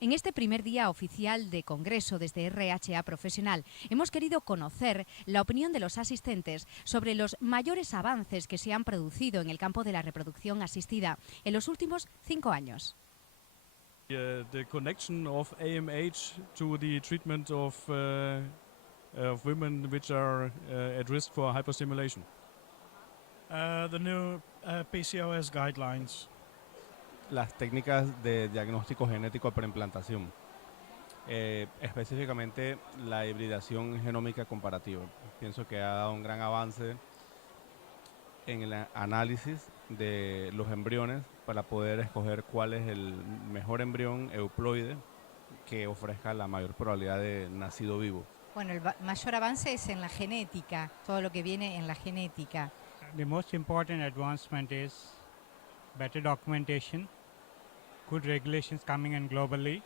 En este primer día oficial de Congreso desde ESHRE Profesional hemos querido conocer la opinión de los asistentes sobre los mayores avances que se han producido en el campo de la reproducción asistida en los últimos 5 años. The connection of AMH to the treatment of women which are at risk for hyperstimulation. The new PCOS guidelines. Las técnicas de diagnóstico genético preimplantación, específicamente la hibridación genómica comparativa. Pienso que ha dado un gran avance en el análisis de los embriones para poder escoger cuál es el mejor embrión euploide que ofrezca la mayor probabilidad de nacido vivo. Bueno, el mayor avance es en la genética, todo lo que viene en la genética. The most important advancement is better documentation, good regulations coming in globally,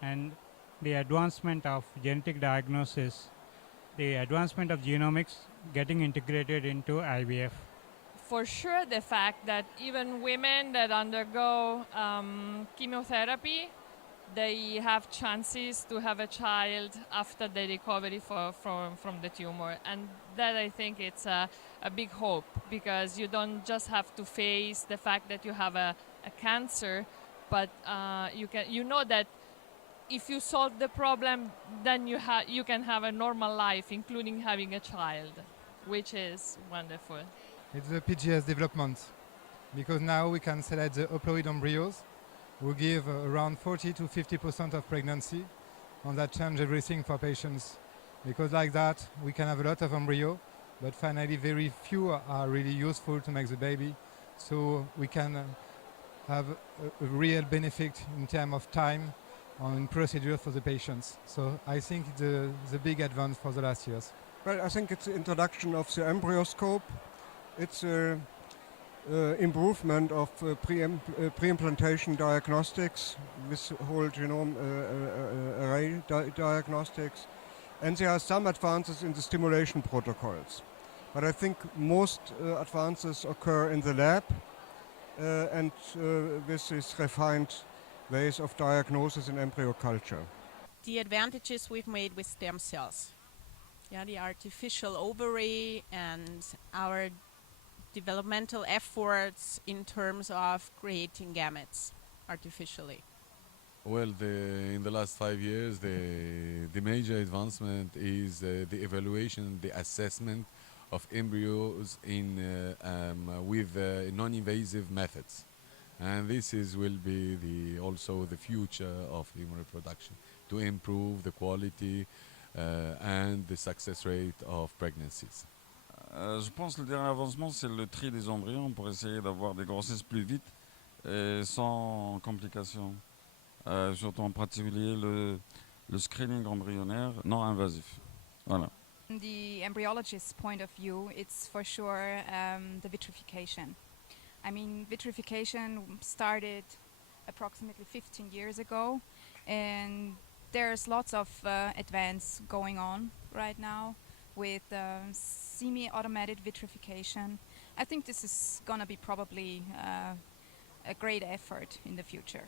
and the advancement of genetic diagnosis, the advancement of genomics getting integrated into IVF. For sure, the fact that even women that undergo chemotherapy, they have chances to have a child after the recovery from the tumor. And that, I think, it's a big hope, because you don't just have to face the fact that you have a cancer, but you know that if you solve the problem, then you can have a normal life, including having a child, which is wonderful. It's the PGS development, because now we can select the haploid embryos who give around 40 to 50% of pregnancy, and that change everything for patients, because like that we can have a lot of embryo, but finally very few are really useful to make the baby, so we can have a real benefit in terms of time and procedure for the patients. So I think it's the big advance for the last years. Well, I think it's the introduction of the embryoscope. It's improvement of pre-implantation diagnostics with whole genome array diagnostics. And there are some advances in the stimulation protocols. But I think most advances occur in the lab and with these refined ways of diagnosis in embryo culture. The advantages we've made with stem cells. Yeah, the artificial ovary and our developmental efforts in terms of creating gametes artificially. Well, in the last 5 years, the major advancement is the evaluation, the assessment of embryos with non-invasive methods. And this will be also the future of human reproduction, to improve the quality and the success rate of pregnancies. Je pense que le dernier avancement, c'est le tri des embryons pour essayer d'avoir des grossesses plus vite et sans complications. Surtout en particulier le screening embryonnaire non invasif. Voilà. From the embryologist's point of view, it's for sure the vitrification. I mean, vitrification started approximately 15 years ago, and there's lots of advance going on right now with semi-automated vitrification. I think this is going to be probably a great effort in the future.